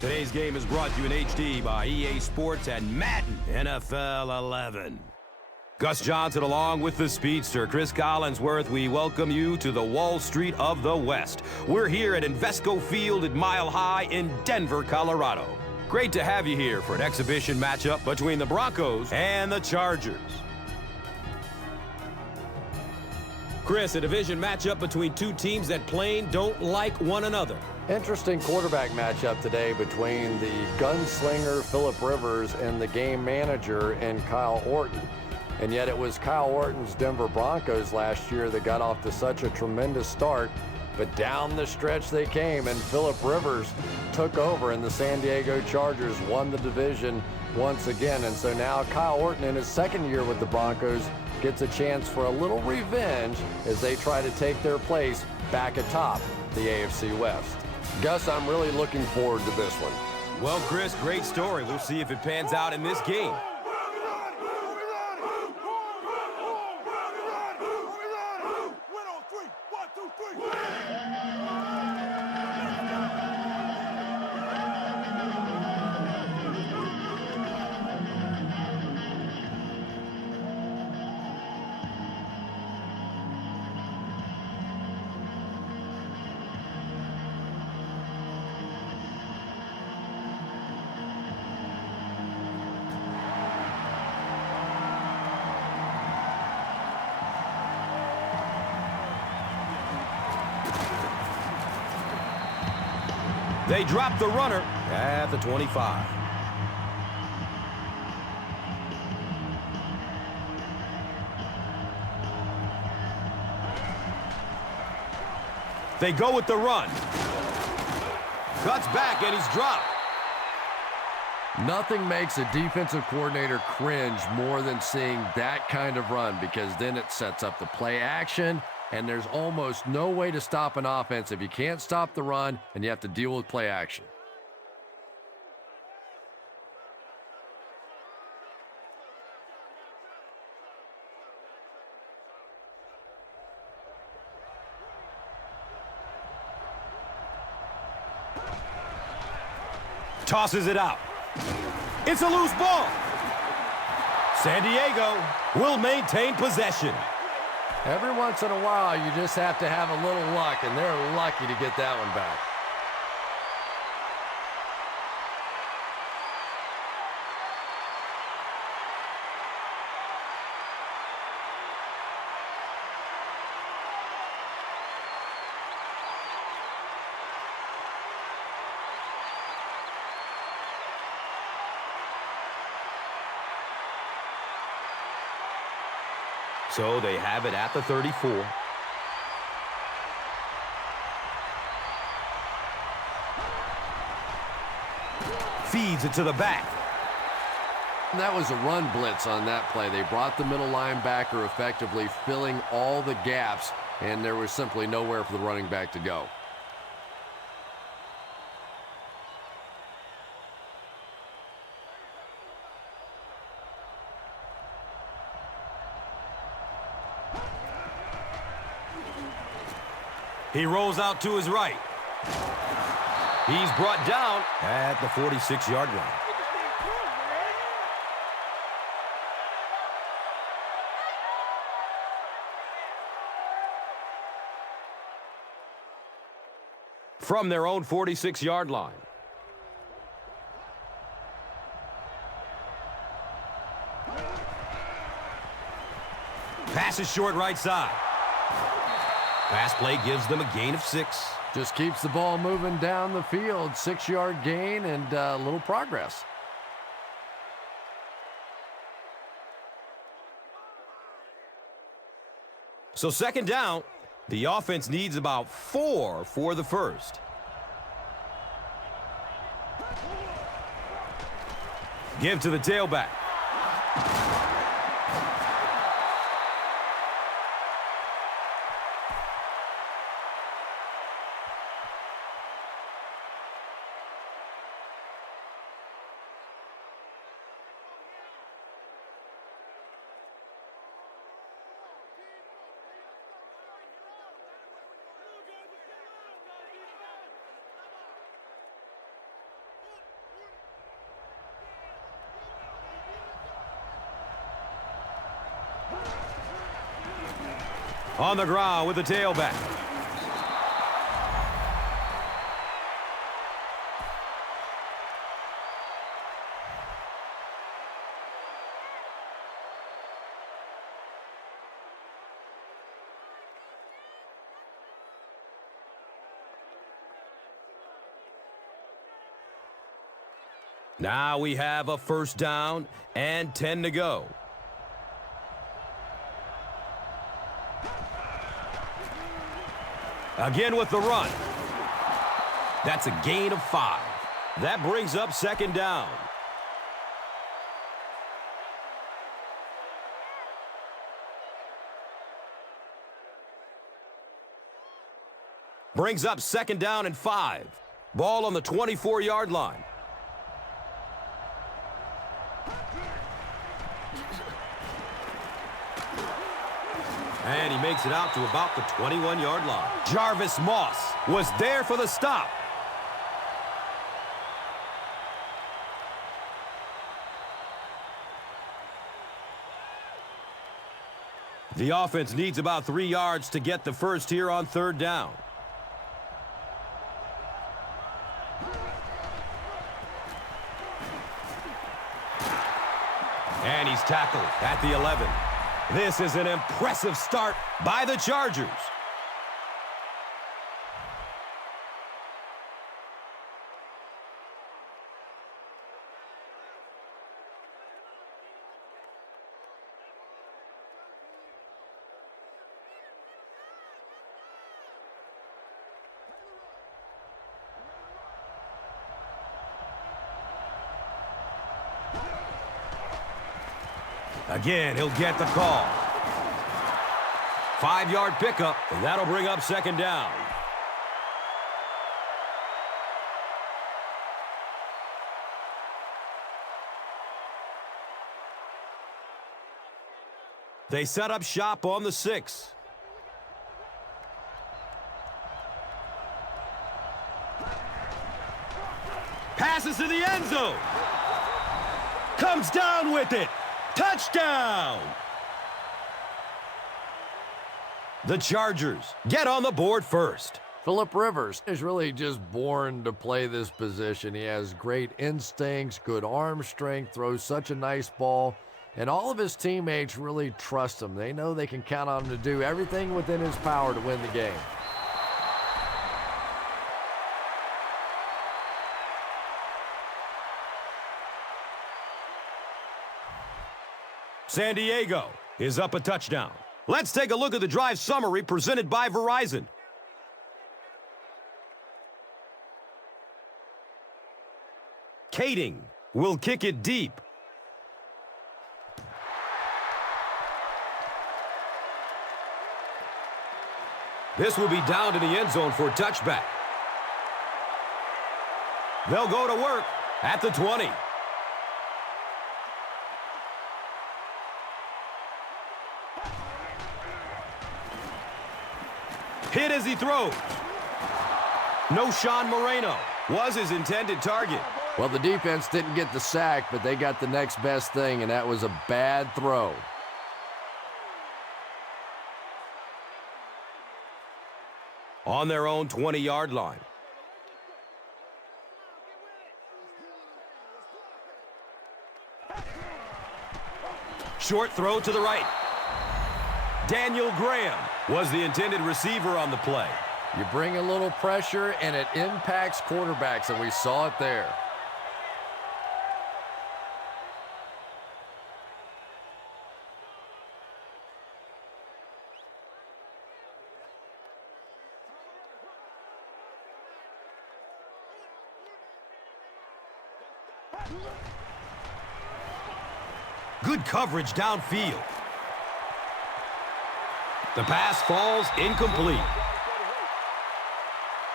Today's game is brought to you in HD by EA Sports and Madden NFL 11. Gus Johnson along with the speedster, Chris Collinsworth, we welcome you to the Wall Street of the West. We're here at Invesco Field at Mile High in Denver, Colorado. Great to have you here for an exhibition matchup between the Broncos and the Chargers. Chris, a division matchup between two teams that plain don't like one another. Interesting quarterback matchup today between the gunslinger Phillip Rivers and the game manager in Kyle Orton. And yet it was Kyle Orton's Denver Broncos last year that got off to such a tremendous start. But down the stretch they came, and Phillip Rivers took over, and the San Diego Chargers won the division once again. And so now Kyle Orton, in his second year with the Broncos, gets a chance for a little revenge as they try to take their place back atop the AFC West. Gus, I'm really looking forward to this one. Well, Chris, great story. We'll see if it pans out in this game. They drop the runner at the 25. They go with the run. Cuts back and he's dropped. Nothing makes a defensive coordinator cringe more than seeing that kind of run, because then it sets up the play action, and there's almost no way to stop an offense if you can't stop the run and you have to deal with play action. Tosses it out. It's a loose ball. San Diego will maintain possession. Every once in a while, you just have to have a little luck, and they're lucky to get that one back. So they have it at the 34. Feeds it to the back. That was a run blitz on that play. They brought the middle linebacker, effectively filling all the gaps, and there was simply nowhere for the running back to go. He rolls out to his right. He's brought down at the 46-yard line. From their own 46-yard line. Pass is short right side. Pass play gives them a gain of 6. Just keeps the ball moving down the field. 6-yard gain and a little progress. So second down, the offense needs about 4 for the first. Give to the tailback. On the ground with the tailback. Now we have a first down and 10 to go. Again with the run. That's a gain of 5. That brings up second down. Brings up second down and 5. Ball on the 24-yard line. And he makes it out to about the 21-yard line. Jarvis Moss was there for the stop. The offense needs about 3 yards to get the first here on third down. And he's tackled at the 11. This is an impressive start by the Chargers. Again, he'll get the call. 5-yard pickup, and that'll bring up second down. They set up shop on the 6. Passes to the end zone. Comes down with it. Touchdown! The Chargers get on the board first. Phillip Rivers is really just born to play this position. He has great instincts, good arm strength, throws such a nice ball, and all of his teammates really trust him. They know they can count on him to do everything within his power to win the game. San Diego is up a touchdown. Let's take a look at the drive summary presented by Verizon. Kading will kick it deep. This will be down to the end zone for a touchback. They'll go to work at the 20. Hit as he throws. No Sean Moreno was his intended target. Well, the defense didn't get the sack, but they got the next best thing, and that was a bad throw. On their own 20-yard line. Short throw to the right. Daniel Graham was the intended receiver on the play. You bring a little pressure, and it impacts quarterbacks, and we saw it there. Good coverage downfield. The pass falls incomplete.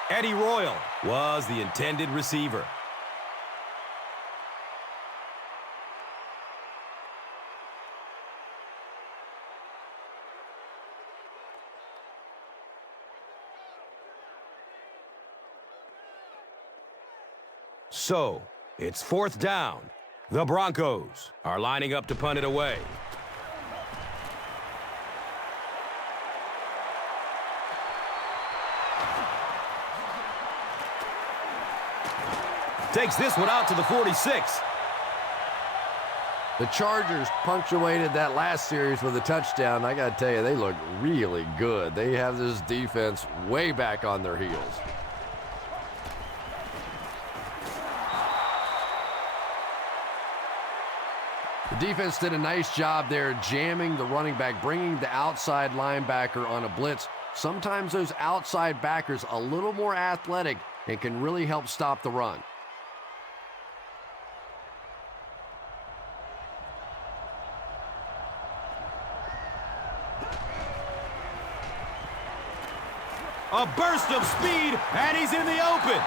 Eddie Royal was the intended receiver. So, it's fourth down. The Broncos are lining up to punt it away. Takes this one out to the 46. The Chargers punctuated that last series with a touchdown. I got to tell you, they look really good. They have this defense way back on their heels. The defense did a nice job there jamming the running back, bringing the outside linebacker on a blitz. Sometimes those outside backers a little more athletic and can really help stop the run. A burst of speed, and he's in the open.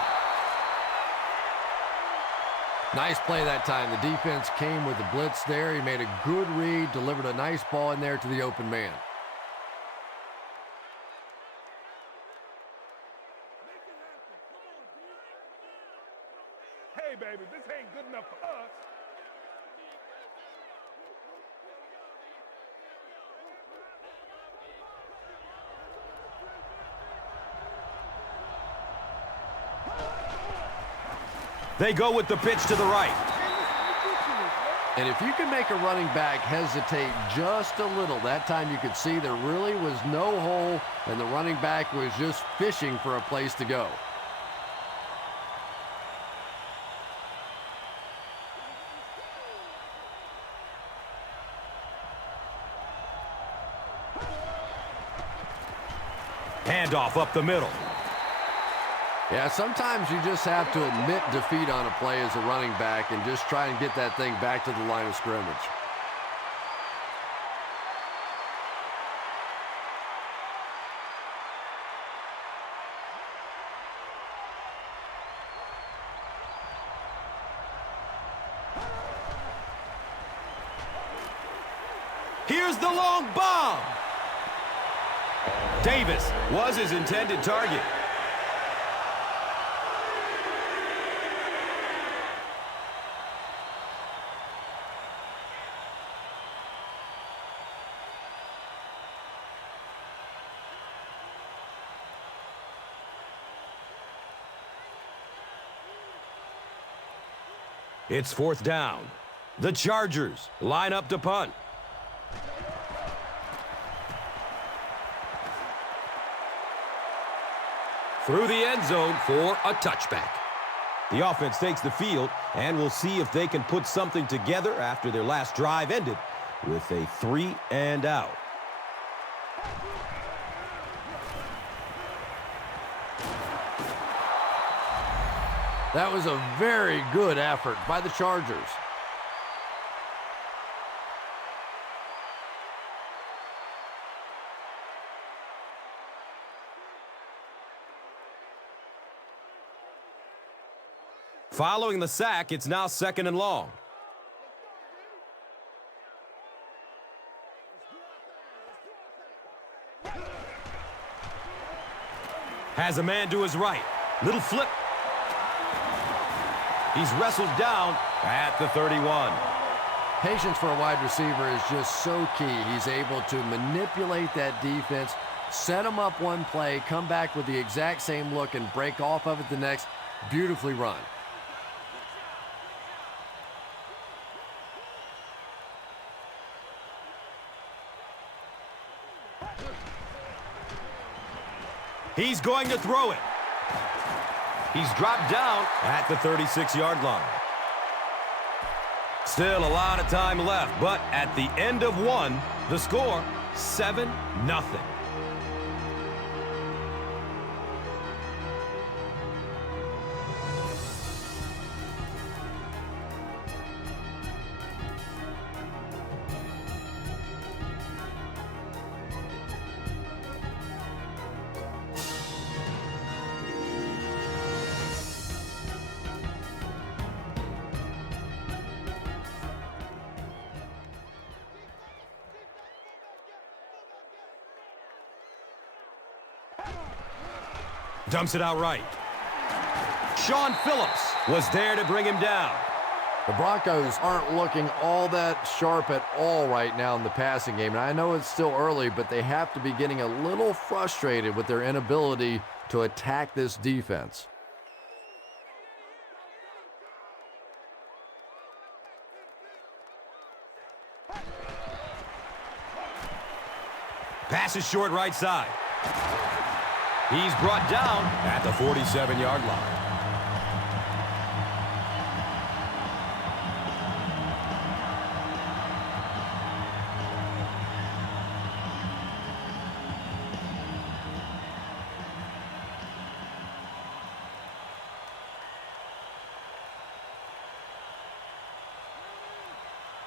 Nice play that time. The defense came with the blitz there. He made a good read, delivered a nice ball in there to the open man. Hey, baby, this ain't good enough for us. They go with the pitch to the right. And if you can make a running back hesitate just a little, that time you could see there really was no hole, and the running back was just fishing for a place to go. Handoff up the middle. Yeah, sometimes you just have to admit defeat on a play as a running back and just try and get that thing back to the line of scrimmage. Here's the long bomb. Davis was his intended target. It's fourth down. The Chargers line up to punt. Through the end zone for a touchback. The offense takes the field, and we'll see if they can put something together after their last drive ended with a 3 and out. That was a very good effort by the Chargers. Following the sack, it's now 2nd and long. Has a man to his right. Little flip. He's wrestled down at the 31. Patience for a wide receiver is just so key. He's able to manipulate that defense, set them up one play, come back with the exact same look, and break off of it the next. Beautifully run. He's going to throw it. He's dropped down at the 36-yard line. Still a lot of time left, but at the end of one, the score, 7-0. Dumps it out right. Sean Phillips was there to bring him down. The Broncos aren't looking all that sharp at all right now in the passing game. And I know it's still early, but they have to be getting a little frustrated with their inability to attack this defense. Pass is short right side. He's brought down at the 47-yard line.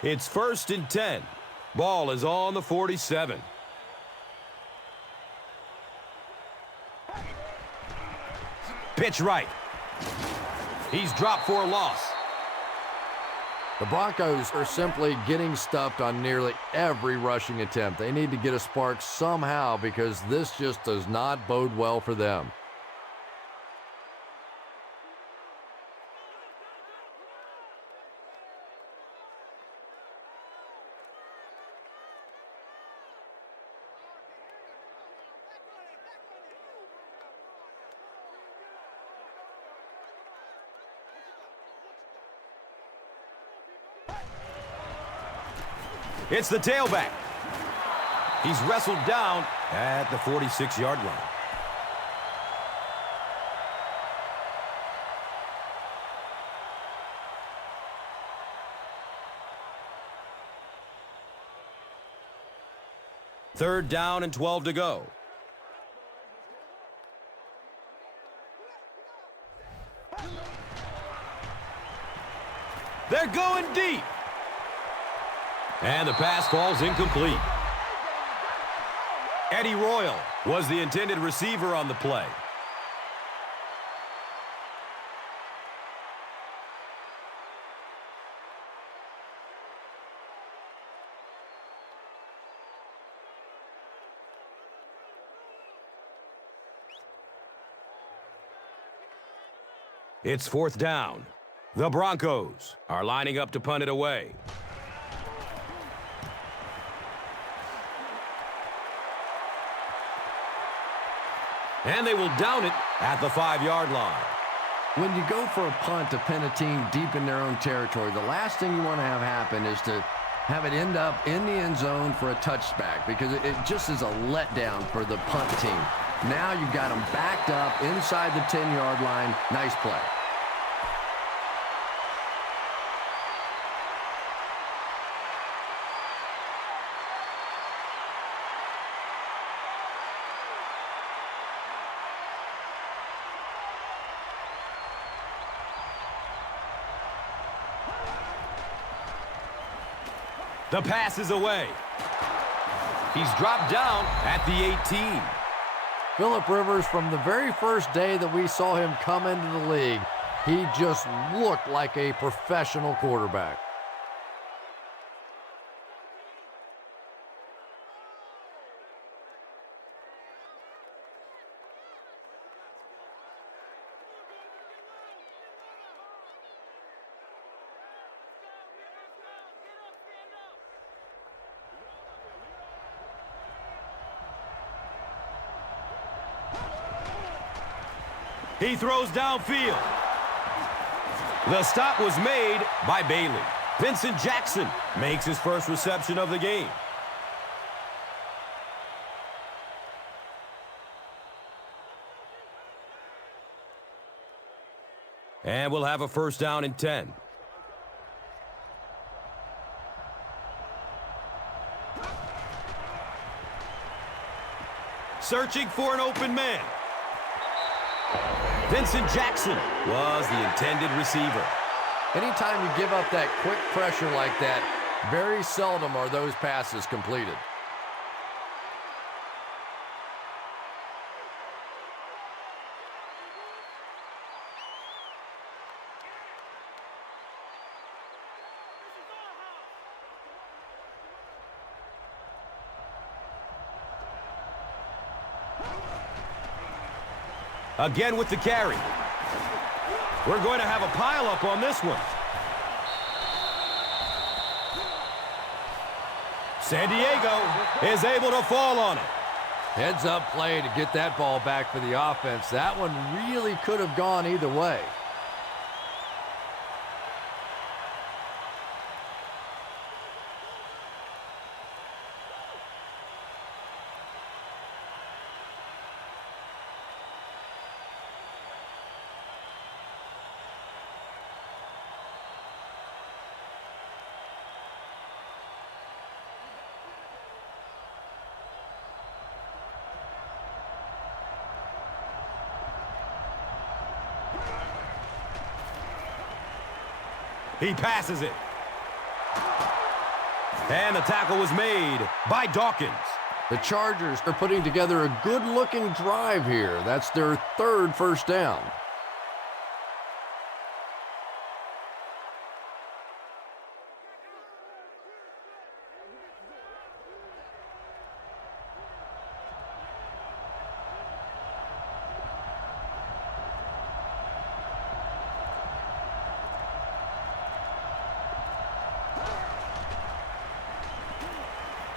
It's 1st and 10. Ball is on the 47. Pitch right. He's dropped for a loss. The Broncos are simply getting stuffed on nearly every rushing attempt. They need to get a spark somehow because this just does not bode well for them. It's the tailback. He's wrestled down at the 46-yard line. Third down and 12 to go. They're going deep. And the pass falls incomplete. Eddie Royal was the intended receiver on the play. It's 4th down. The Broncos are lining up to punt it away. And they will down it at the 5-yard line. When you go for a punt to pin a team deep in their own territory, the last thing you want to have happen is to have it end up in the end zone for a touchback because it just is a letdown for the punt team. Now you've got them backed up inside the 10-yard line. Nice play. The pass is away. He's dropped down at the 18. Phillip Rivers, from the very first day that we saw him come into the league, he just looked like a professional quarterback. He throws downfield. The stop was made by Bailey. Vincent Jackson makes his first reception of the game. And we'll have a 1st down and 10. Searching for an open man. Vincent Jackson was the intended receiver. Anytime you give up that quick pressure like that, very seldom are those passes completed. Again with the carry. We're going to have a pile-up on this one. San Diego is able to fall on it. Heads-up play to get that ball back for the offense. That one really could have gone either way. He passes it. And the tackle was made by Dawkins. The Chargers are putting together a good-looking drive here. That's their third first down.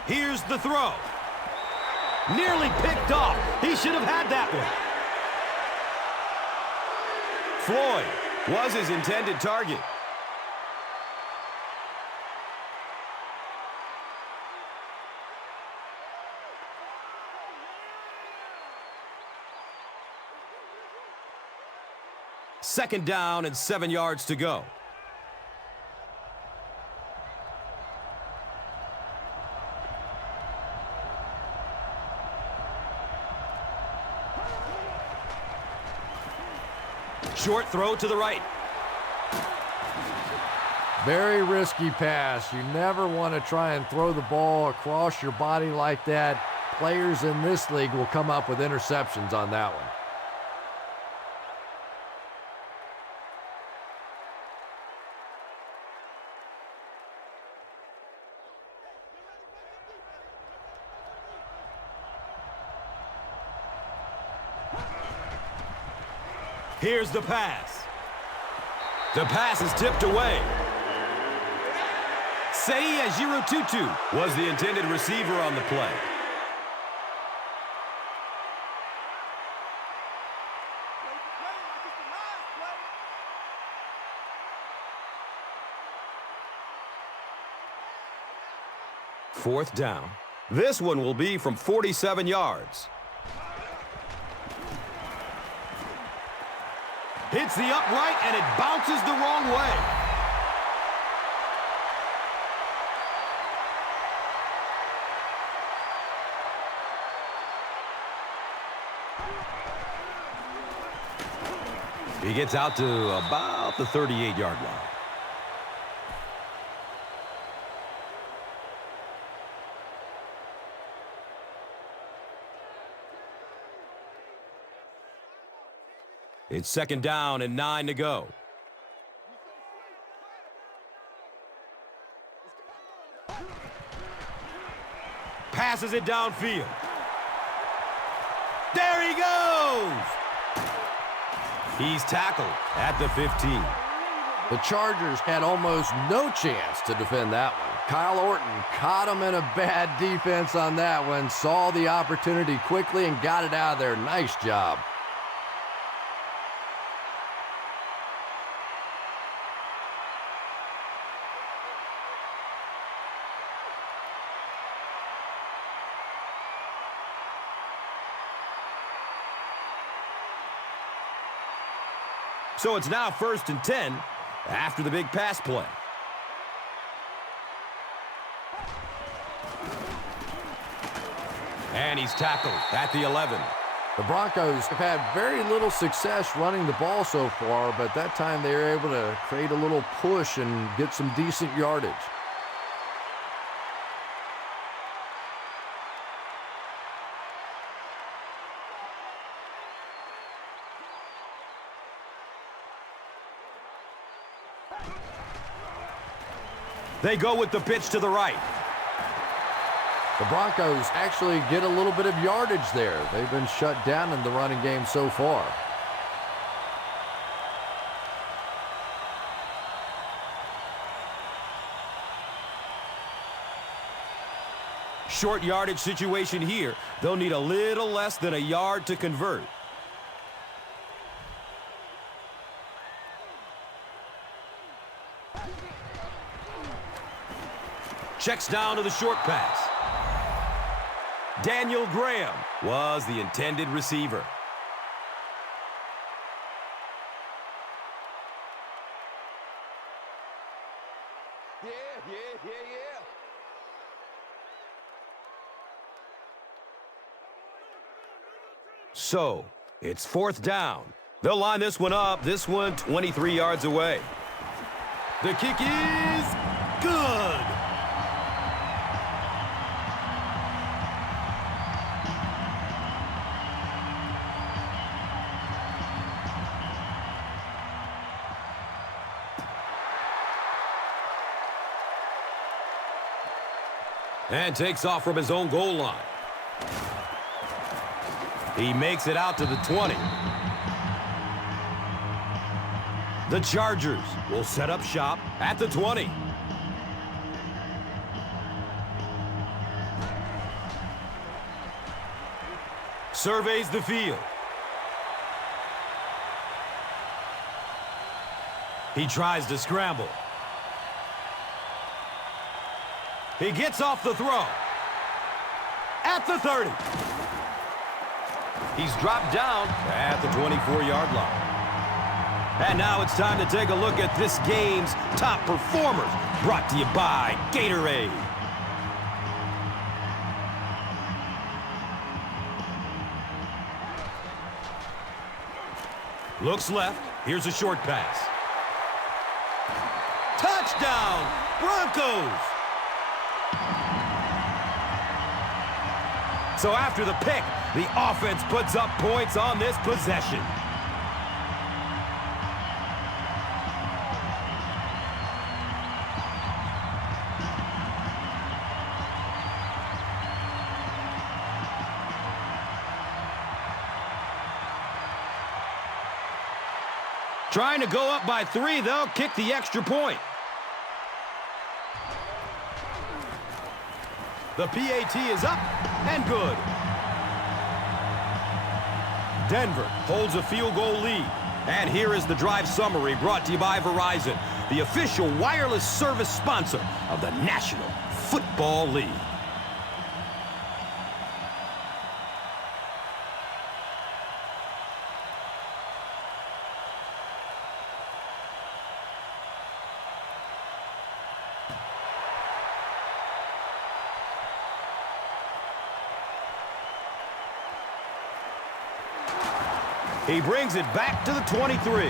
Here's the throw. Nearly picked off. He should have had that one. Floyd was his intended target. Second down and 7 yards to go. Short throw to the right. Very risky pass. You never want to try and throw the ball across your body like that. Players in this league will come up with interceptions on that one. Here's the pass. The pass is tipped away. Sei Tutu was the intended receiver on the play. Fourth down. This one will be from 47 yards. Hits the upright, and it bounces the wrong way. He gets out to about the 38-yard line. It's second down and 9 to go. Passes it downfield. There he goes! He's tackled at the 15. The Chargers had almost no chance to defend that one. Kyle Orton caught him in a bad defense on that one, saw the opportunity quickly and got it out of there. Nice job. So it's now 1st and 10 after the big pass play. And he's tackled at the 11. The Broncos have had very little success running the ball so far, but that time they were able to create a little push and get some decent yardage. They go with the pitch to the right. The Broncos actually get a little bit of yardage there. They've been shut down in the running game so far. Short yardage situation here. They'll need a little less than a yard to convert. Checks down to the short pass. Daniel Graham was the intended receiver. Yeah. So, it's 4th down. They'll line this one up. This one 23 yards away. The kick is good. And takes off from his own goal line. He makes it out to the 20. The Chargers will set up shop at the 20. Surveys the field. He tries to scramble. He gets off the throw. At the 30. He's dropped down at the 24-yard line. And now it's time to take a look at this game's top performers. Brought to you by Gatorade. Looks left. Here's a short pass. Touchdown, Broncos! So after the pick, the offense puts up points on this possession. Trying to go up by 3, they'll kick the extra point. The PAT is up and good. Denver holds a field goal lead. And here is the drive summary brought to you by Verizon, the official wireless service sponsor of the National Football League. He brings it back to the 23.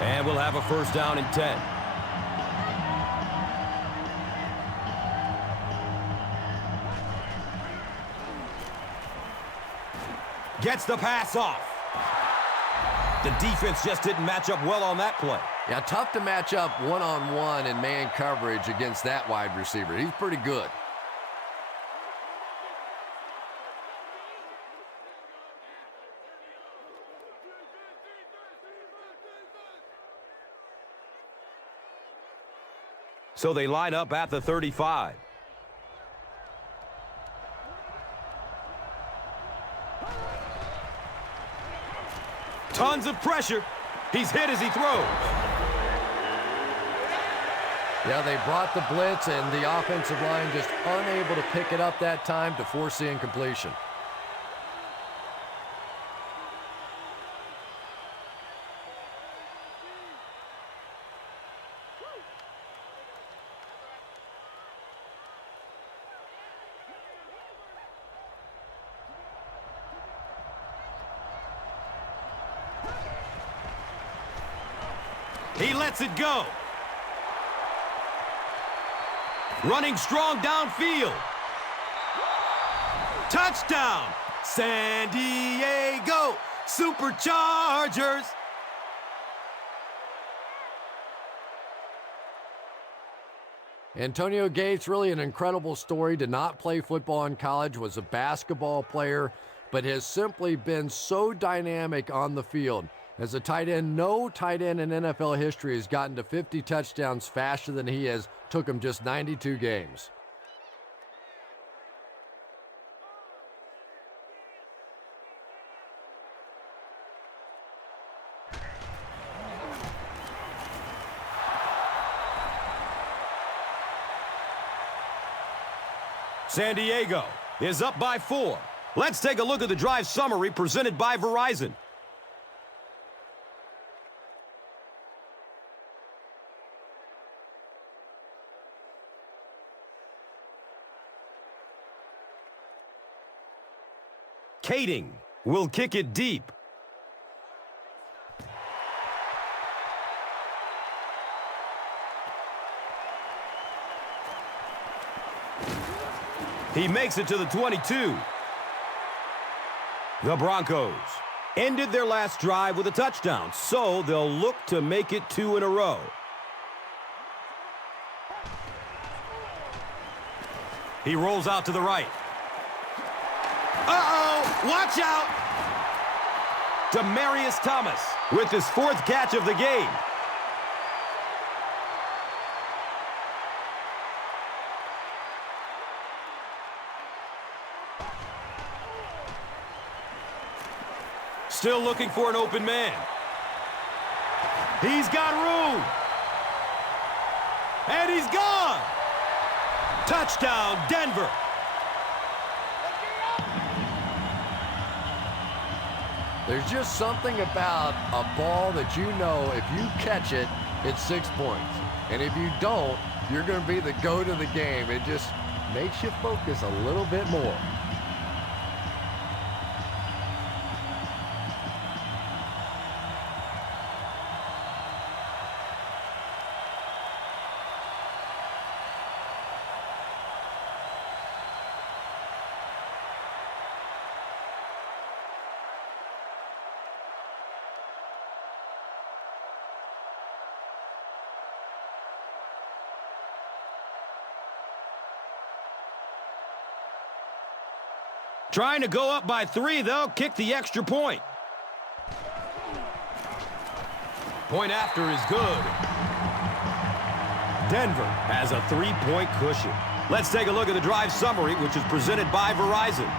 And we'll have a first down and 10. Gets the pass off. The defense just didn't match up well on that play. Yeah, tough to match up one-on-one in man coverage against that wide receiver. He's pretty good. So they line up at the 35. Tons of pressure. He's hit as he throws. Yeah, they brought the blitz, and the offensive line just unable to pick it up that time to force the incompletion. He lets it go. Running strong downfield. Touchdown, San Diego Superchargers. Antonio Gates, really an incredible story. Did not play football in college, was a basketball player, but has simply been so dynamic on the field. As a tight end, no tight end in NFL history has gotten to 50 touchdowns faster than he has. Took him just 92 games. San Diego is up by 4. Let's take a look at the drive summary presented by Verizon. Kading will kick it deep. He makes it to the 22. The Broncos ended their last drive with a touchdown, so they'll look to make it 2 in a row. He rolls out to the right. Uh-oh! Watch out! Demaryius Thomas with his 4th catch of the game. Still looking for an open man. He's got room. And he's gone. Touchdown, Denver. There's just something about a ball that you know if you catch it, it's 6 points. And if you don't, you're going to be the goat of the game. It just makes you focus a little bit more. Trying to go up by 3, they'll kick the extra point. Point after is good. Denver has a 3-point cushion. Let's take a look at the drive summary, which is presented by Verizon.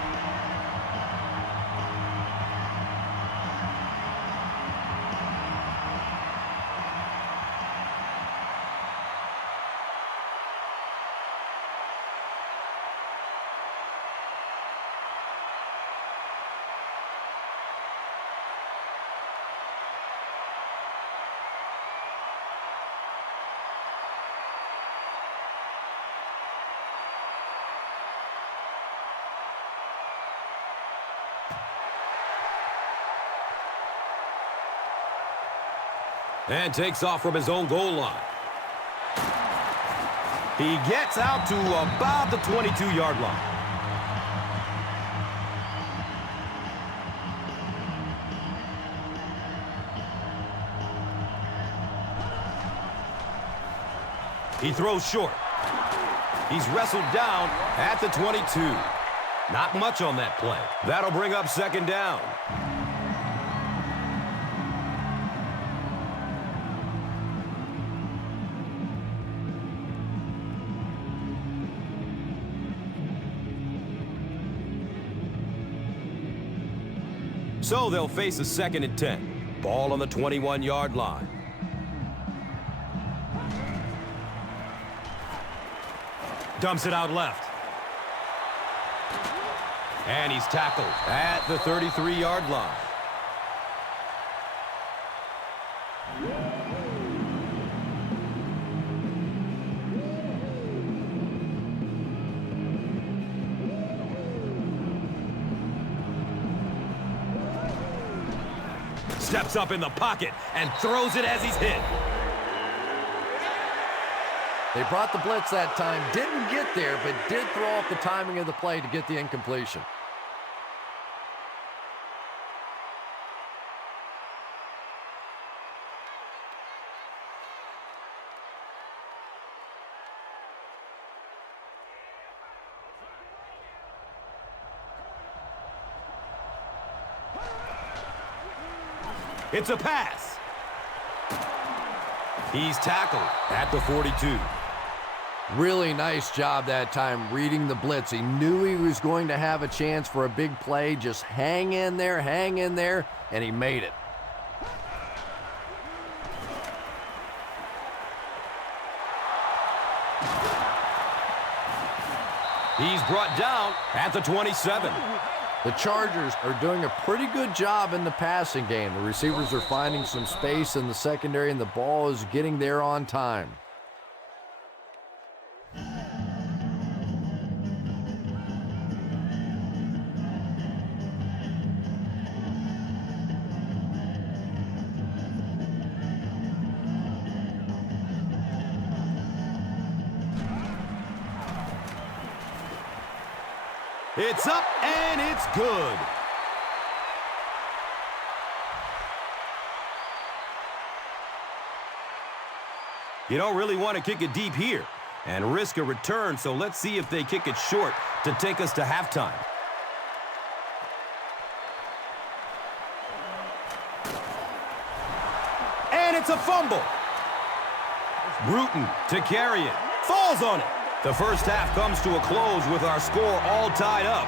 And takes off from his own goal line. He gets out to about the 22-yard line. He throws short. He's wrestled down at the 22. Not much on that play. That'll bring up 2nd down. So they'll face a 2nd and 10. Ball on the 21-yard line. Dumps it out left. And he's tackled at the 33-yard line. Steps up in the pocket and throws it as he's hit. They brought the blitz that time, didn't get there, but did throw off the timing of the play to get the incompletion. It's a pass. He's tackled at the 42. Really nice job that time reading the blitz. He knew he was going to have a chance for a big play. Just hang in there, and he made it. He's brought down at the 27. The Chargers are doing a pretty good job in the passing game. The receivers are finding some space in the secondary, and the ball is getting there on time. It's up and it's good. You don't really want to kick it deep here and risk a return, so let's see if they kick it short to take us to halftime. And it's a fumble. Bruton to carry it. Falls on it. The first half comes to a close with our score all tied up.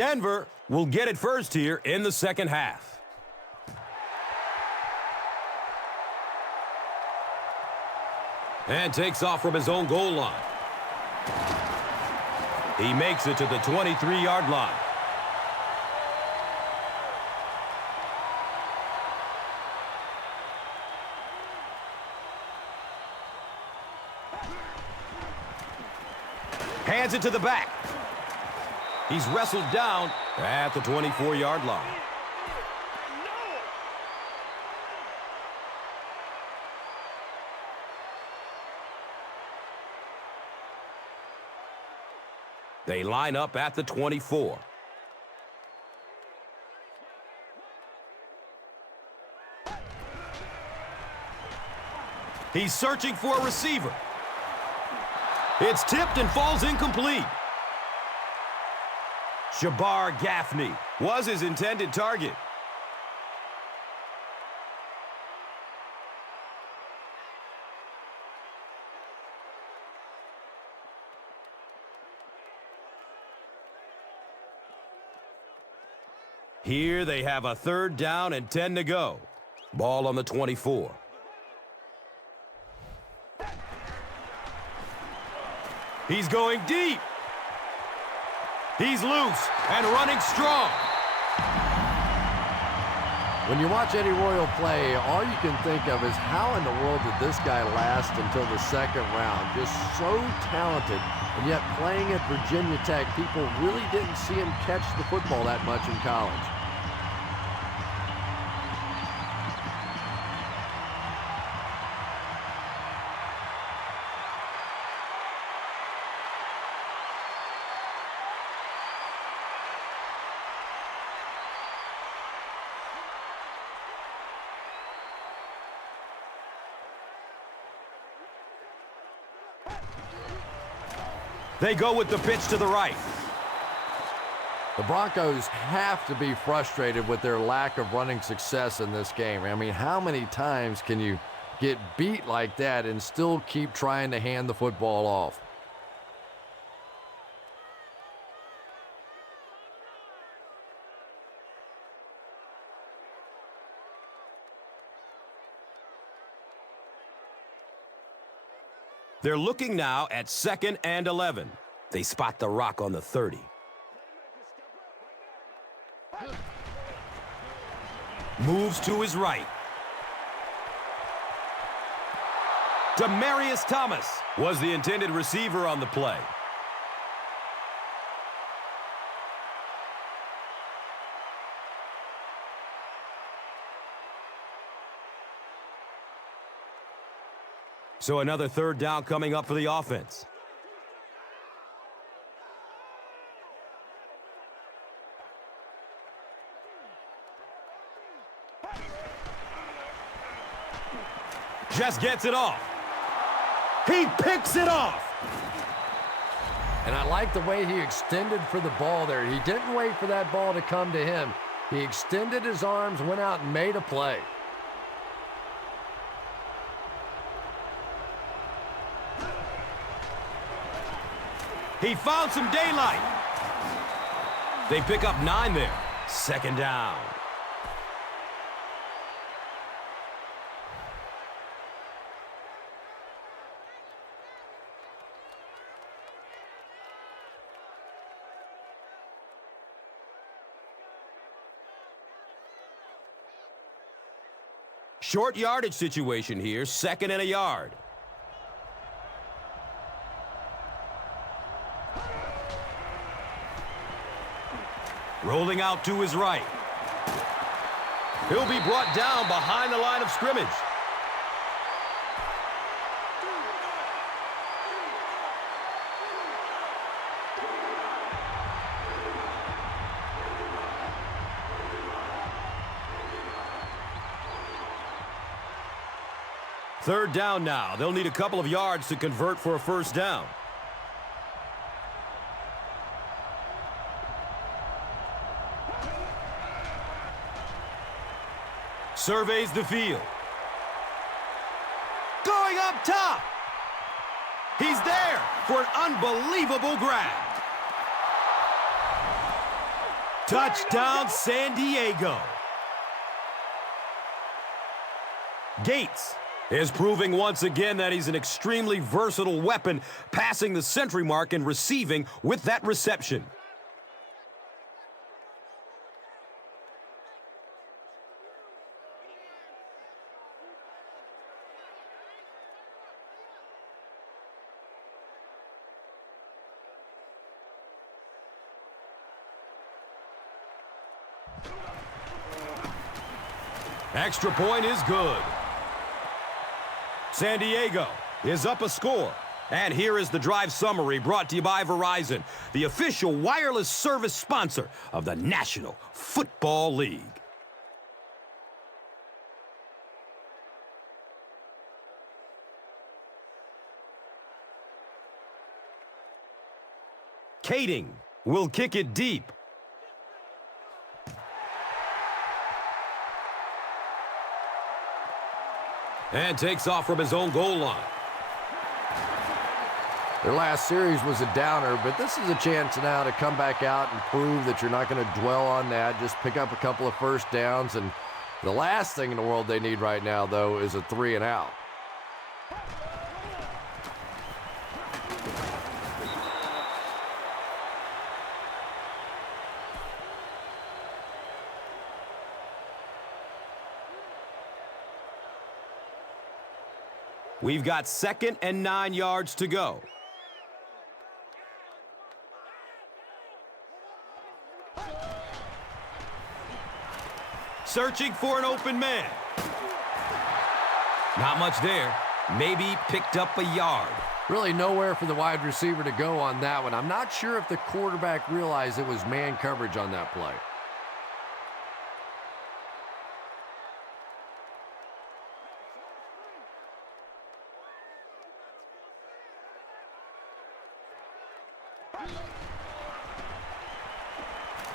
Denver will get it first here in the second half. And takes off from his own goal line. He makes it to the 23-yard line. Hands it to the back. He's wrestled down at the 24-yard line. They line up at the 24. He's searching for a receiver. It's tipped and falls incomplete. Jabbar Gaffney was his intended target. Here they have a 3rd down and 10 to go. Ball on the 24. He's going deep. He's loose and running strong. When you watch Eddie Royal play, all you can think of is how in the world did this guy last until the 2nd round? Just so talented, and yet playing at Virginia Tech, people really didn't see him catch the football that much in college. They go with the pitch to the right. The Broncos have to be frustrated with their lack of running success in this game. I mean, how many times can you get beat like that and still keep trying to hand the football off? They're looking now at 2nd and 11. They spot the rock on the 30. Moves to his right. Demaryius Thomas was the intended receiver on the play. So another 3rd down coming up for the offense. Just gets it off. He picks it off. And I like the way he extended for the ball there. He didn't wait for that ball to come to him. He extended his arms, went out and made a play. He found some daylight. They pick up 9 there. Second down. Short yardage situation here, 2nd and a yard. Rolling out to his right. He'll be brought down behind the line of scrimmage. Third down now. They'll need a couple of yards to convert for a first down. Surveys the field. Going up top. He's there for an unbelievable grab. Touchdown, San Diego. Gates is proving once again that he's an extremely versatile weapon, passing the century mark and receiving with that reception. Extra point is good. San Diego is up a score. And here is the drive summary brought to you by Verizon, the official wireless service sponsor of the National Football League. Kading will kick it deep. And takes off from his own goal line. Their last series was a downer, but this is a chance now to come back out and prove that you're not going to dwell on that. Just pick up a couple of first downs. And the last thing in the world they need right now, though, is a 3 and out. We've got 2nd and 9 yards to go. Searching for an open man. Not much there. Maybe picked up a yard. Really nowhere for the wide receiver to go on that one. I'm not sure if the quarterback realized it was man coverage on that play.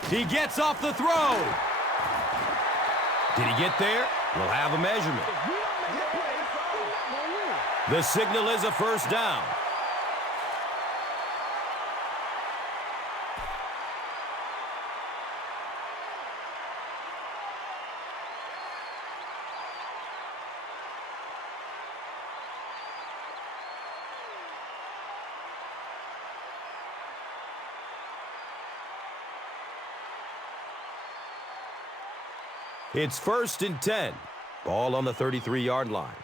He gets off the throw. Did he get there? We'll have a measurement. The signal is a first down. It's 1st and 10. Ball on the 33-yard line.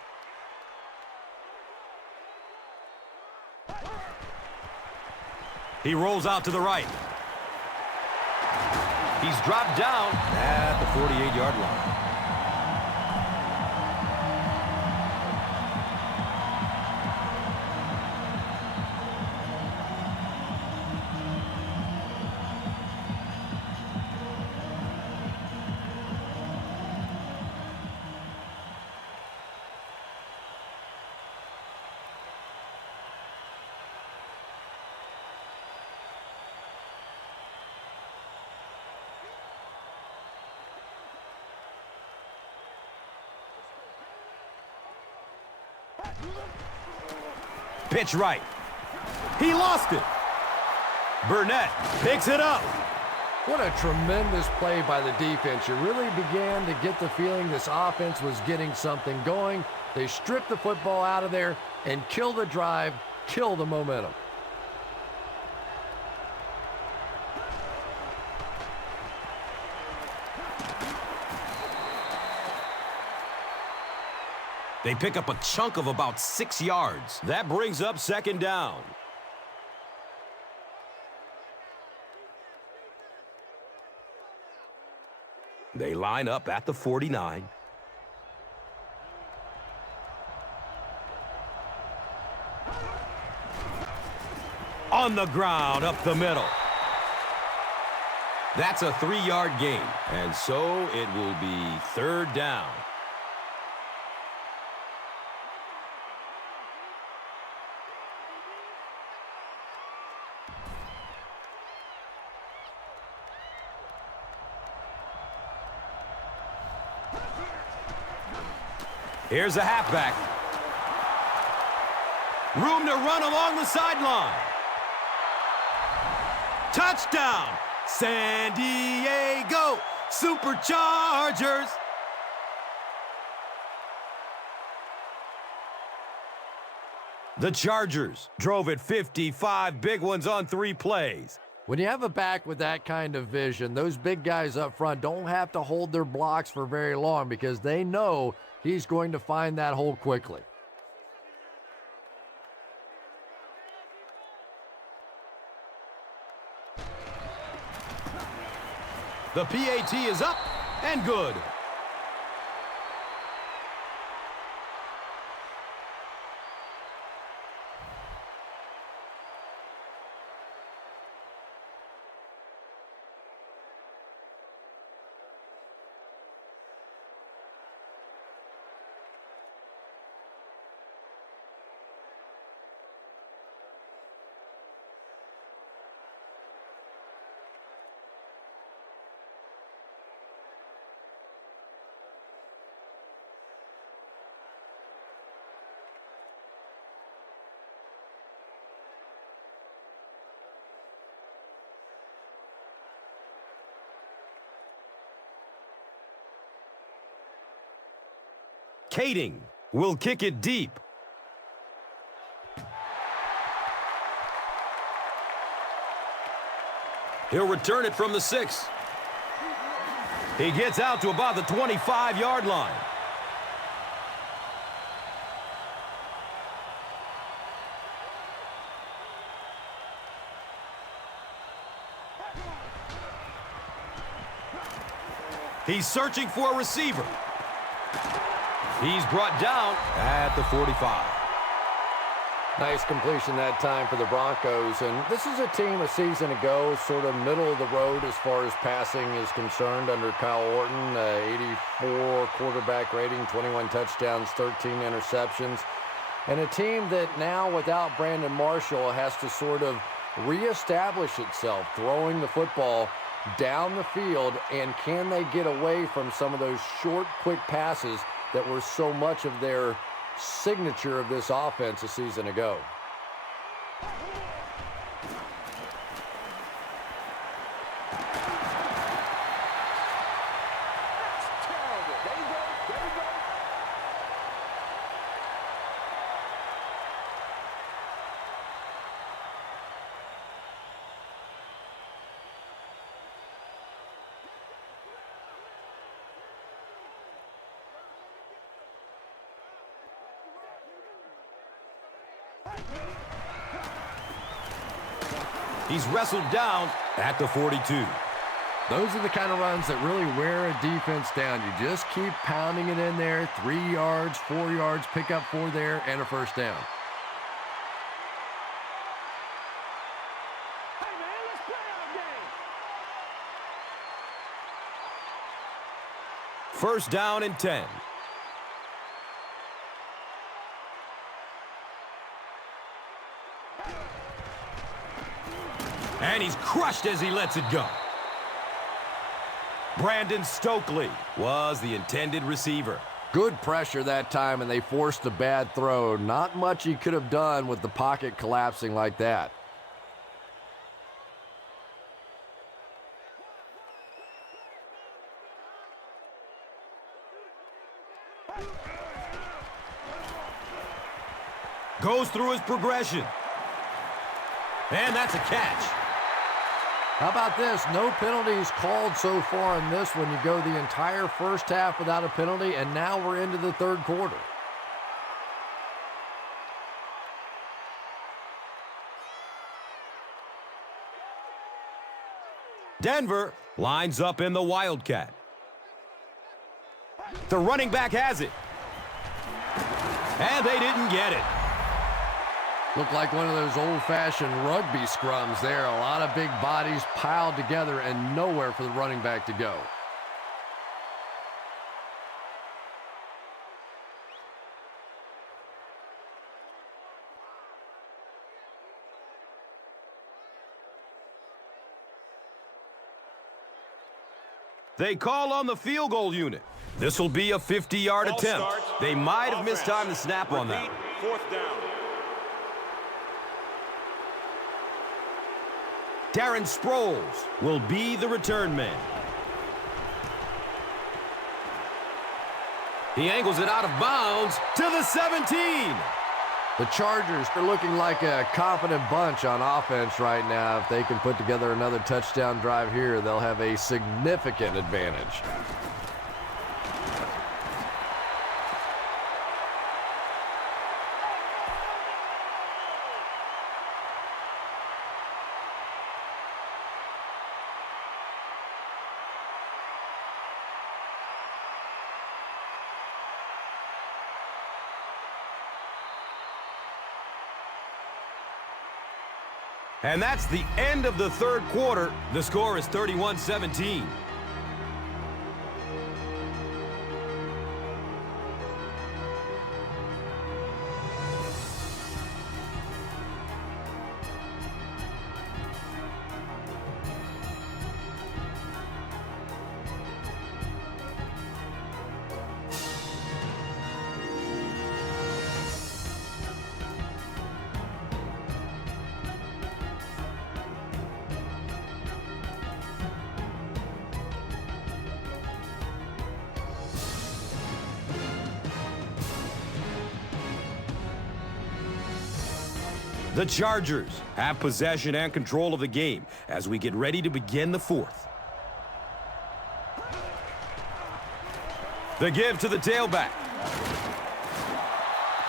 He rolls out to the right. He's dropped down at the 48-yard line. Pitch right. He lost it. Burnett picks it up. What a tremendous play by the defense. You really began to get the feeling this offense was getting something going. They stripped the football out of there and kill the drive, kill the momentum. They pick up a chunk of about 6 yards. That brings up second down. They line up at the 49. On the ground, up the middle. That's a 3-yard gain, and so it will be third down. Here's a halfback. Room to run along the sideline. Touchdown, San Diego Superchargers. The Chargers drove it 55 big ones on 3 plays. When you have a back with that kind of vision, those big guys up front don't have to hold their blocks for very long because they know he's going to find that hole quickly. The PAT is up and good. Kading will kick it deep. He'll return it from the 6. He gets out to about the 25-yard line. He's searching for a receiver. He's brought down at the 45. Nice completion that time for the Broncos. And this is a team a season ago, sort of middle of the road as far as passing is concerned under Kyle Orton. 84 quarterback rating, 21 touchdowns, 13 interceptions. And a team that now, without Brandon Marshall, has to sort of reestablish itself, throwing the football down the field. And can they get away from some of those short, quick passes that were so much of their signature of this offense a season ago? He's wrestled down at the 42. Those are the kind of runs that really wear a defense down. You just keep pounding it in there. 3 yards, 4 yards, pick up 4 there, and a first down. Hey, man, let's play our game. First down and 10. And he's crushed as he lets it go. Brandon Stokely was the intended receiver. Good pressure that time, and they forced a bad throw. Not much he could have done with the pocket collapsing like that. Goes through his progression. And that's a catch. How about this? No penalties called so far in this one. You go the entire first half without a penalty, and now we're into the third quarter. Denver lines up in the Wildcat. The running back has it. And they didn't get it. Looked like one of those old-fashioned rugby scrums there. A lot of big bodies piled together and nowhere for the running back to go. They call on the field goal unit. This will be a 50-yard attempt. They might have missed time to snap on that. Fourth down. Darren Sproles will be the return man. He angles it out of bounds to the 17. The Chargers are looking like a confident bunch on offense right now. If they can put together another touchdown drive here, they'll have a significant advantage. And that's the end of the third quarter. The score is 31-17. The Chargers have possession and control of the game as we get ready to begin the fourth. The give to the tailback.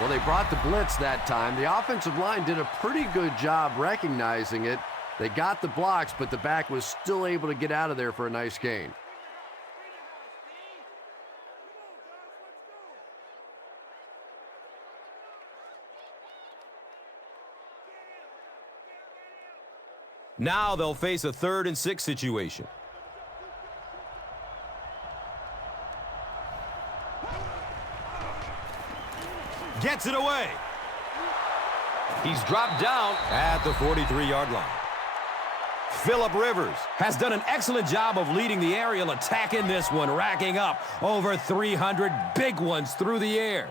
Well, they brought the blitz that time. The offensive line did a pretty good job recognizing it. They got the blocks, but the back was still able to get out of there for a nice gain. Now they'll face a 3rd and 6 situation. Gets it away. He's dropped down at the 43-yard line. Phillip Rivers has done an excellent job of leading the aerial attack in this one, racking up over 300 big ones through the air.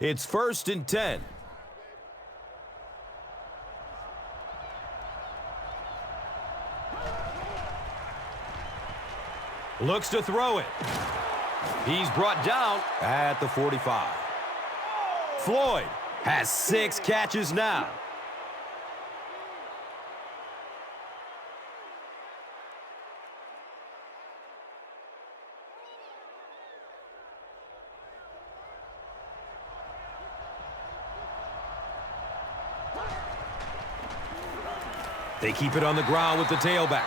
It's 1st and 10. Looks to throw it. He's brought down at the 45. Floyd has 6 catches now. They keep it on the ground with the tailback.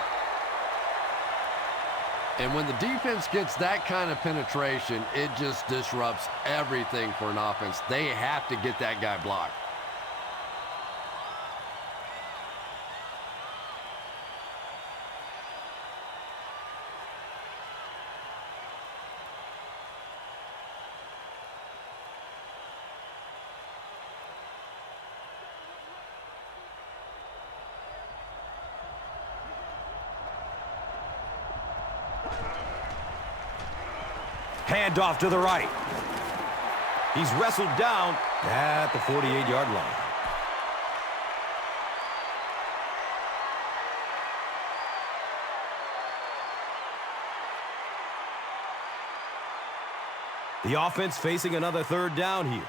And when the defense gets that kind of penetration, it just disrupts everything for an offense. They have to get that guy blocked. Handoff to the right. He's wrestled down at the 48-yard line. The offense facing another third down here.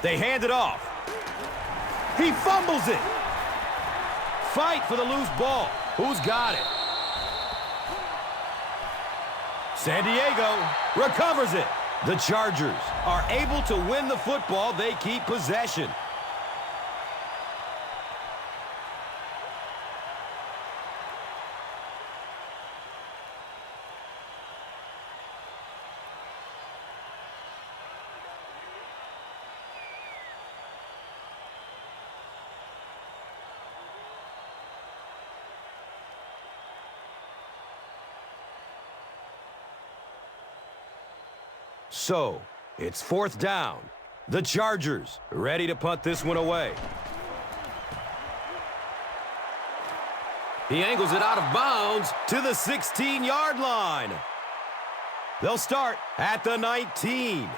They hand it off. He fumbles it. Fight for the loose ball. Who's got it? San Diego recovers it. The Chargers are able to win the football. They keep possession. So, it's fourth down. The Chargers ready to punt this one away. He angles it out of bounds to the 16-yard line. They'll start at the 19.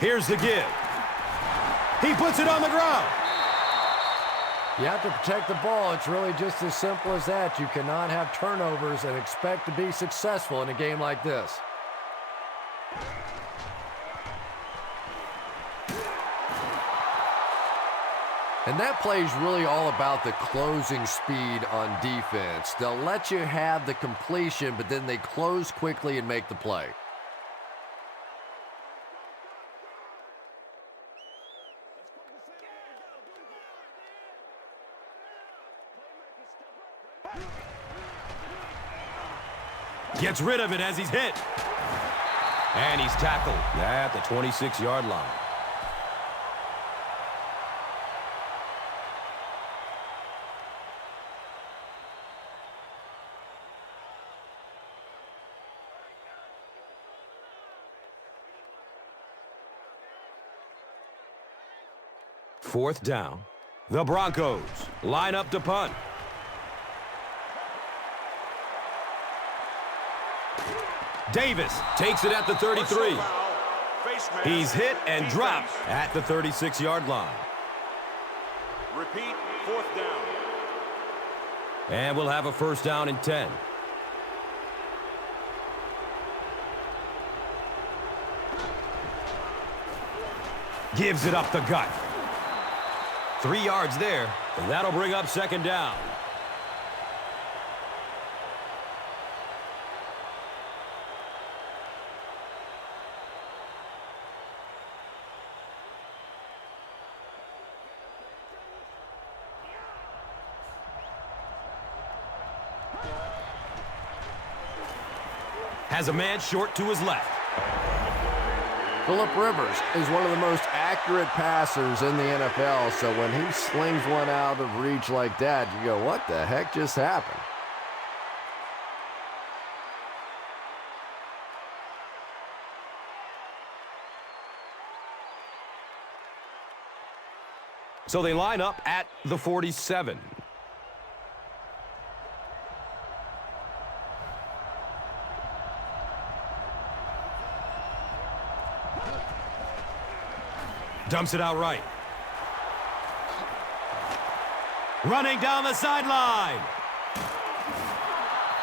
Here's the give. He puts it on the ground. You have to protect the ball. It's really just as simple as that. You cannot have turnovers and expect to be successful in a game like this. And that play is really all about the closing speed on defense. They'll let you have the completion, but then they close quickly and make the play. Gets rid of it as he's hit. And he's tackled at the 26-yard line. Fourth down. The Broncos line up to punt. Davis takes it at the 33. He's hit and dropped at the 36-yard line. Repeat, fourth down. And we'll have a first down and 10. Gives it up the gut. 3 yards there, and that'll bring up second down. Has a man short to his left. Phillip Rivers is one of the most accurate passers in the NFL, so when he slings one out of reach like that, you go, what the heck just happened? So they line up at the 47. Dumps it out right. Running down the sideline.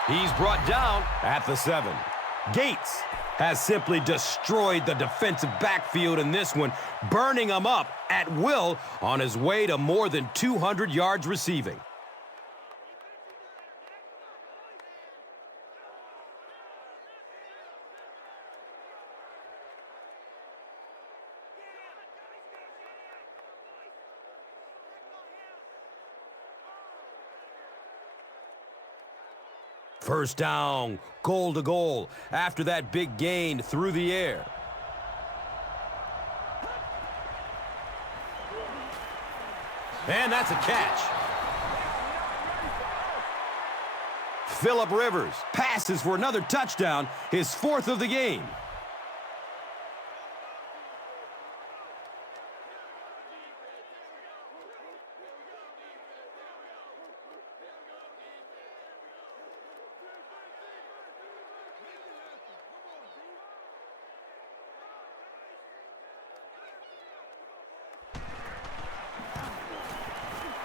He's brought down at the 7. Gates has simply destroyed the defensive backfield in this one, burning them up at will on his way to more than 200 yards receiving. First down, goal to goal, after that big gain through the air. And that's a catch. Phillip Rivers passes for another touchdown, his 4th of the game.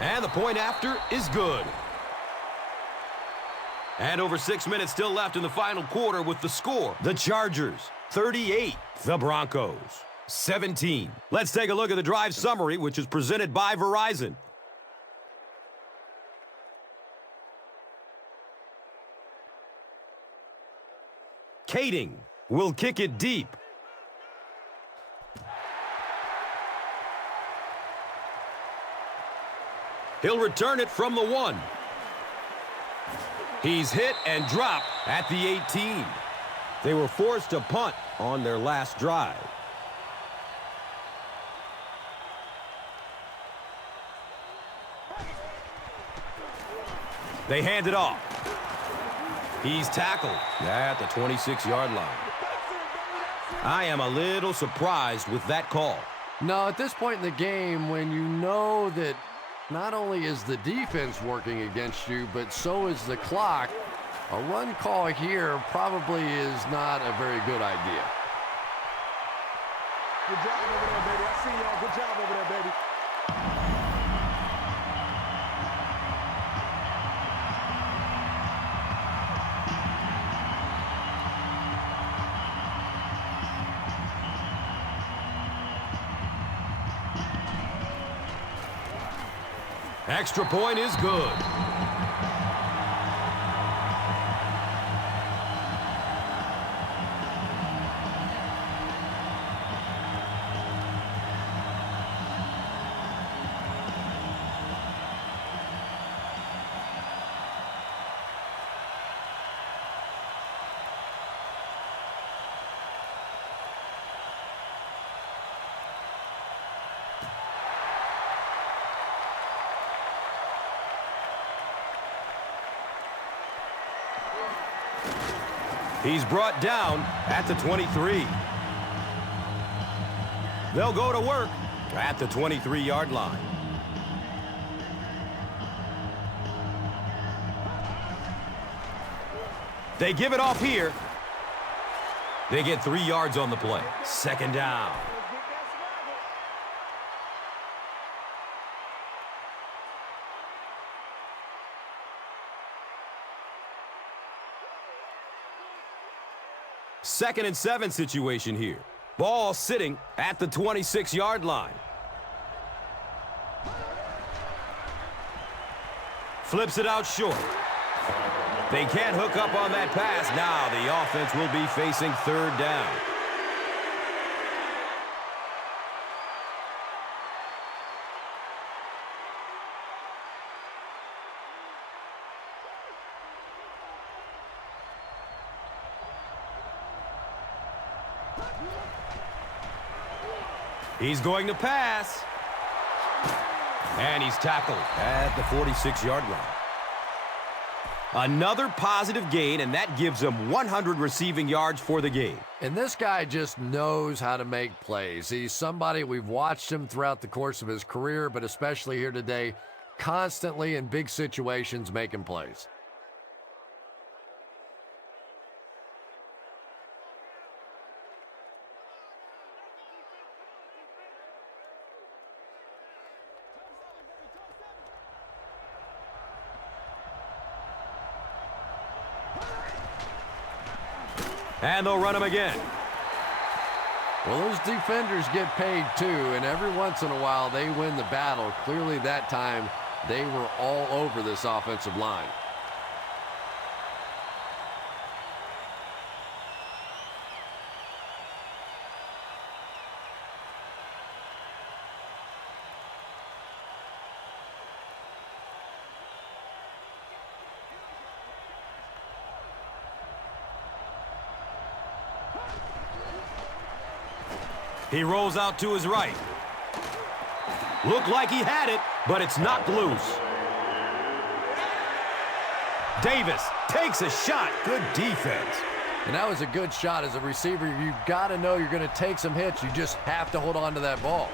And the point after is good. And over 6 minutes still left in the final quarter with the score. The Chargers, 38. The Broncos, 17. Let's take a look at the drive summary, which is presented by Verizon. Kading will kick it deep. He'll return it from the 1. He's hit and dropped at the 18. They were forced to punt on their last drive. They hand it off. He's tackled at the 26-yard line. I am a little surprised with that call. No, at this point in the game, when you know that not only is the defense working against you, but so is the clock, a run call here probably is not a very good idea. Good job over there, baby. I see y'all. Good job over there, baby. Extra point is good. He's brought down at the 23. They'll go to work at the 23-yard line. They give it off here. They get 3 yards on the play. Second down. Second and 7 situation here. Ball sitting at the 26-yard line. Flips it out short. They can't hook up on that pass. Now the offense will be facing third down. He's going to pass. And he's tackled at the 46-yard line. Another positive gain, and that gives him 100 receiving yards for the game. And this guy just knows how to make plays. He's somebody, we've watched him throughout the course of his career, but especially here today, constantly in big situations making plays. And they'll run him again. Well, those defenders get paid too, and every once in a while they win the battle. Clearly that time they were all over this offensive line. He rolls out to his right. Looked like he had it, but it's knocked loose. Davis takes a shot. Good defense. And that was a good shot. As a receiver, you've got to know you're going to take some hits. You just have to hold on to that ball.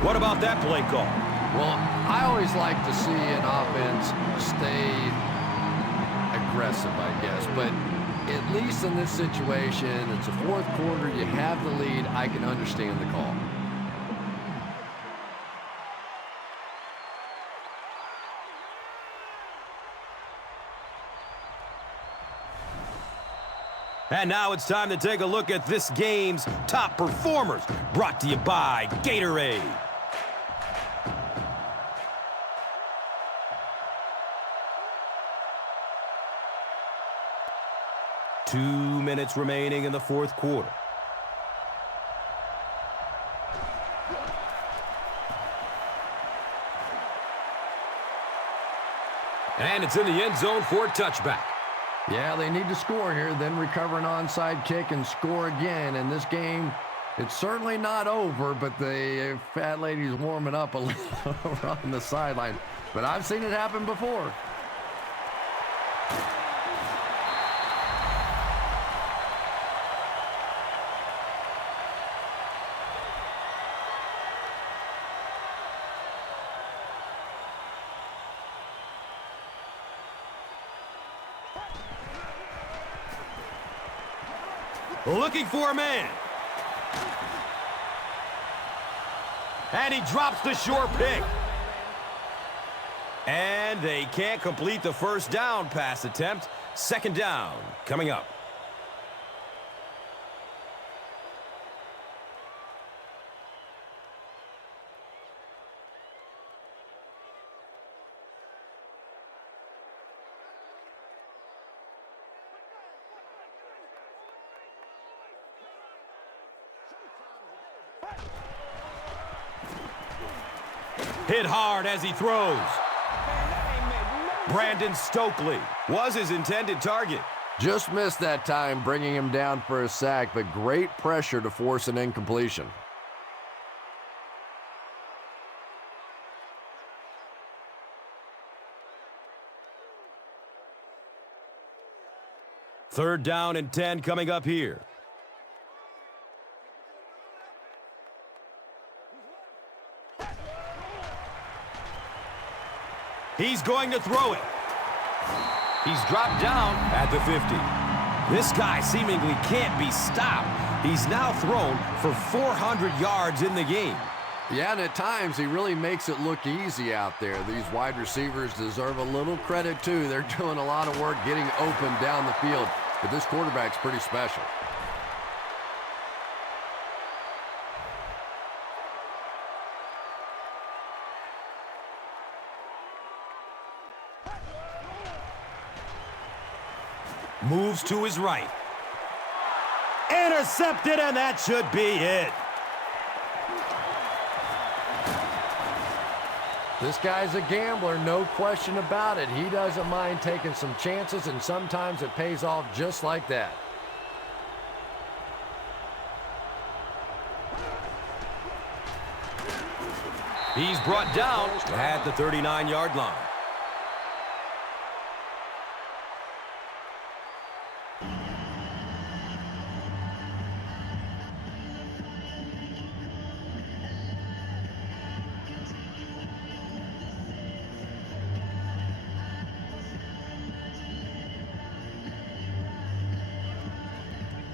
What about that play call? Well, I always like to see an offense stay aggressive, I guess. But at least in this situation, it's the fourth quarter, you have the lead, I can understand the call. And now it's time to take a look at this game's top performers, brought to you by Gatorade. Two minutes remaining in the fourth quarter. And it's in the end zone for a touchback. Yeah, they need to score here, then recover an onside kick and score again. And this game, it's certainly not over, but the fat lady's warming up a little on the sideline. But I've seen it happen before. Looking for a man. And he drops the short pick. And they can't complete the first down pass attempt. Second down coming up. Hit hard as he throws. Brandon Stokely was his intended target. Just missed that time, bringing him down for a sack, but great pressure to force an incompletion. Third down and 10 coming up here. He's going to throw it. He's dropped down at the 50. This guy seemingly can't be stopped. He's now thrown for 400 yards in the game. Yeah, and at times he really makes it look easy out there. These wide receivers deserve a little credit too. They're doing a lot of work getting open down the field, but this quarterback's pretty special. Moves to his right. Intercepted, and that should be it. This guy's a gambler, no question about it. He doesn't mind taking some chances, and sometimes it pays off just like that. He's brought down at the 39-yard line.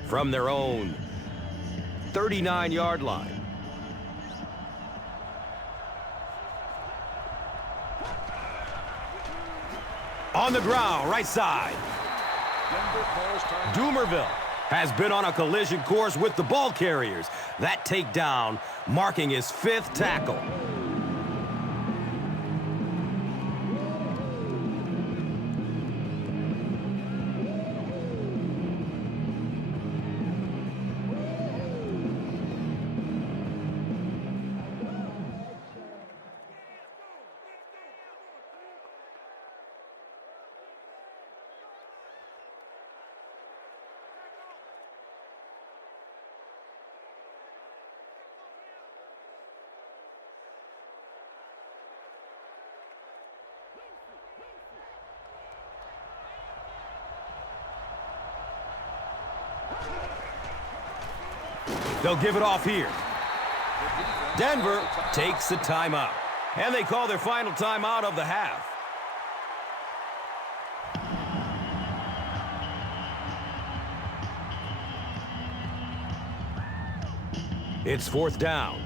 From their own 39-yard line. On the ground, right side. Doomerville has been on a collision course with the ball carriers. That takedown marking his 5th tackle. They'll give it off here. Denver takes the timeout. And they call their final timeout of the half. It's 4th down.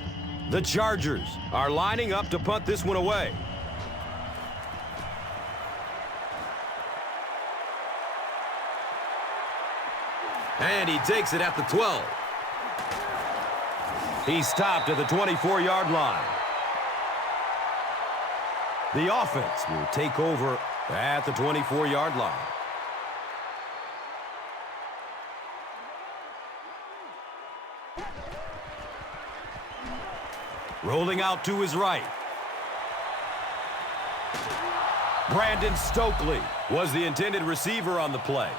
The Chargers are lining up to punt this one away. And he takes it at the 12. He's stopped at the 24-yard line. The offense will take over at the 24-yard line. Rolling out to his right. Brandon Stokely was the intended receiver on the play.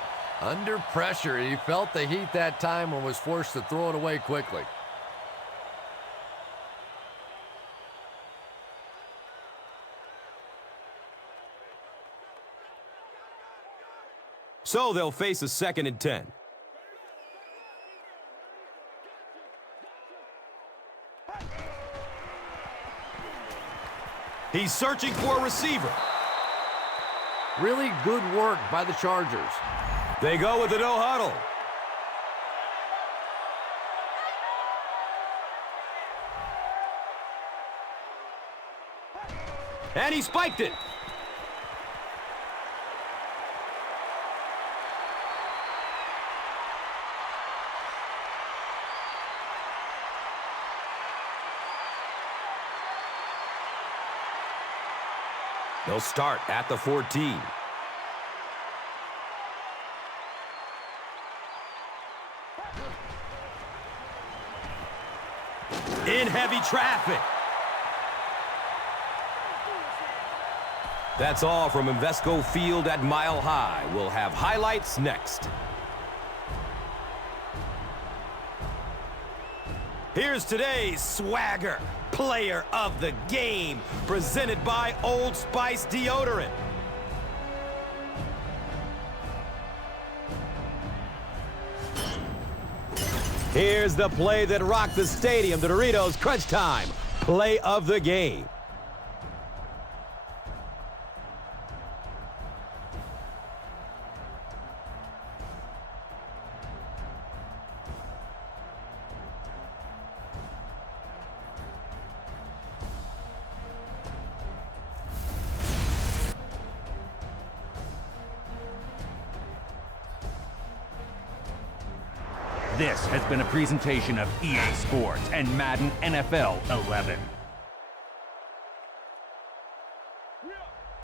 Under pressure, he felt the heat that time and was forced to throw it away quickly. So they'll face a 2nd and 10. He's searching for a receiver. Really good work by the Chargers. They go with the no huddle. And he spiked it. They'll start at the 14. In heavy traffic. That's all from Invesco Field at Mile High. We'll have highlights next. Here's today's swagger player of the game, presented by Old Spice Deodorant. Here's the play that rocked the stadium, the Doritos Crunch Time play of the game. This has been a presentation of EA Sports and Madden NFL 11.